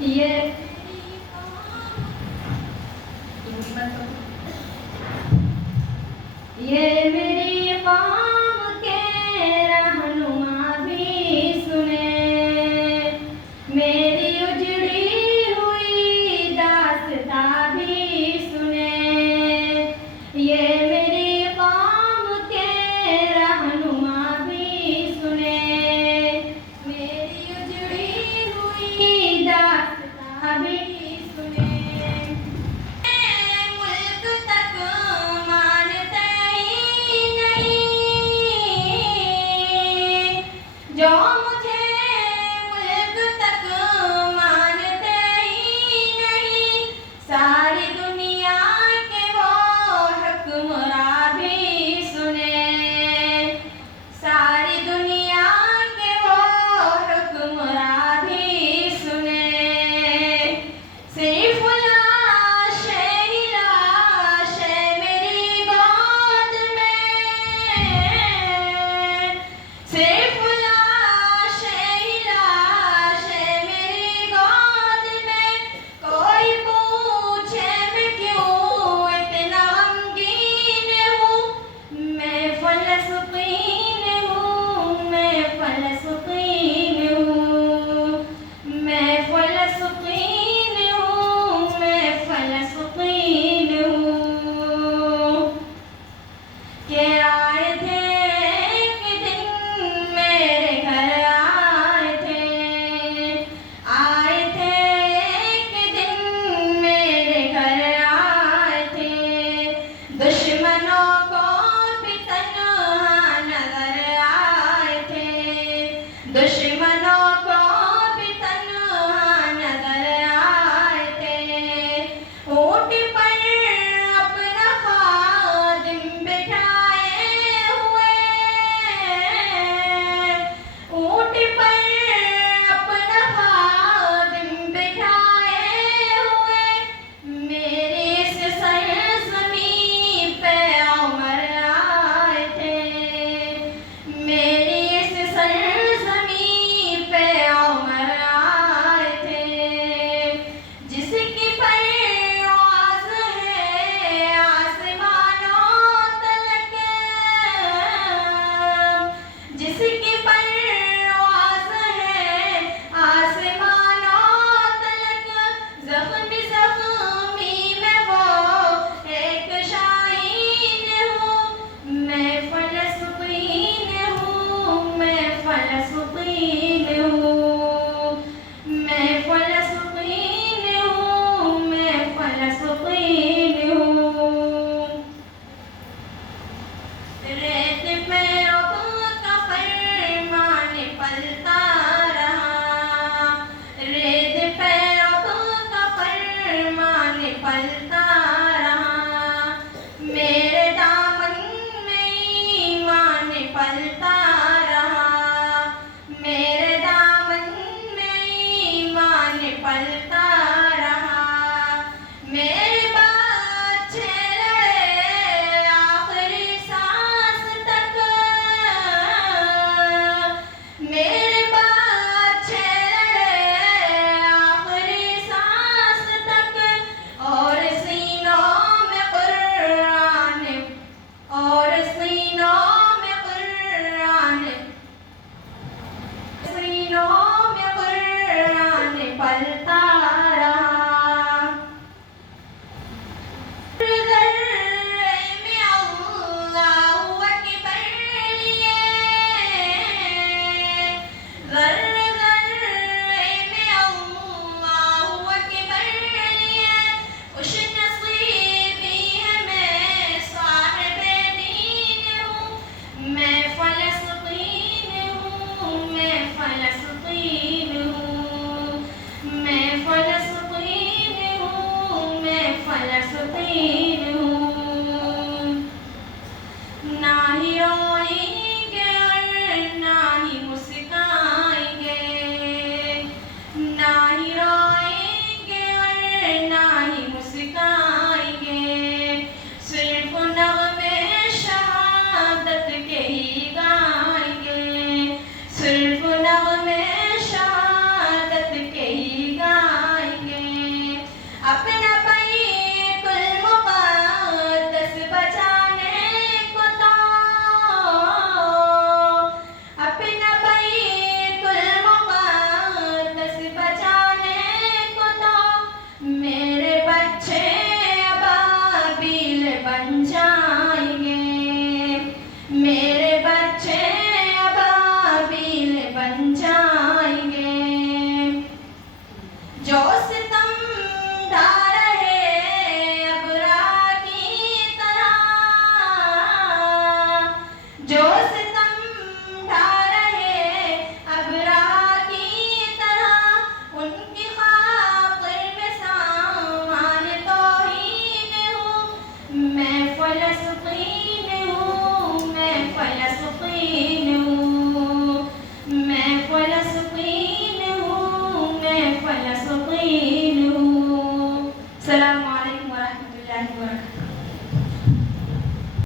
ये ये मेरी कौम के रहनुमा भी सुने, मेरी उजड़ी हुई दास्तां भी सुने। ये मेरी कौम के रहनुमा भी सुने, मेरी उजड़ी हुई दास्तां भी सुने। मुल्क तक मानते ही नहीं, जो मुझे मुल्क तक मानते ही नहीं, सारी दुनिया के वो हुक्मरां भी सुने, सारी दुनिया के वो हुक्मरां भी सुने। सिर्फ लाशें ही लाशें मेरी गोद में, सिर्फ लाशें ही लाशें मेरी गोद में। कोई पूछे मैं क्यों इतना गमगीन हूँ, मैं फ़लस्तीन हूँ, मैं फ़लस्तीन हूँ, मैं फ़लस्तीन हूँ, मैं फ़लस्तीन हूँ। के आए थे एक दिन मेरे घर आए थे, आए थे एक दिन मेरे घर आए थे। दुश्मनों को भी तन्हा नजर आए थे, दुश्मनों को भी तन्हा नजर आए थे। ऊँट पर अपना खादिम बिठाए हुए, ऊँट पर अपना खादिम बिठाए हुए, मेरी इस सरज़मीं पे उमर आए थे, मेरी इस सरज़मीं पे उमर आए थे। जिसकी परवाज़ है आसमानों तलक, जिसकी परवाज़ है आसमानों तलक, ज़ख्मी ज़ख्मी में वो एक शाहीन हूँ, मैं फ़लस्तीन हूँ, मैं फ़लस्तीन हूँ, मैं फ़लस्तीन हूँ, मैं फ़लस्तीन हूँ। रेत पे रब का फरमान पलता रहा, रेत पे रब का फरमान पलता रहा, मेरे दामन में ईमान पलता रहा, मेरे दामन में ईमान पलता रहा। मेरे बच्चे लड़े आखिरी सांस तक, मेरे बच्चे लड़े आखिरी सांस तक, और सीनों में कुरान, और सीनों में कुरान, सीनों में कुरान पलता रहा। ज़र्रे में अल्लाहु अकबर लिए, ज़र्रे ज़र्रे में अल्लाहु अकबर लिए, खुश नसीबी है मैं साहिबे दीन हूँ, मैं फ़लस्तीन हूँ, मैं फ़लस्तीन हूँ, मैं फ़लस्तीन हूँ, मैं फ़लस्तीन हूँ। ना ही रोएंगे और ना ही मुस्काएंगे, ना ही रोएंगे और ना ही मुस्काएंगे, सिर्फ नग़्मे शहादत के ही गाएंगे, सिर्फ नग़्मे शहादत के ही गाएंगे। warahmatullahi wabarakatuh.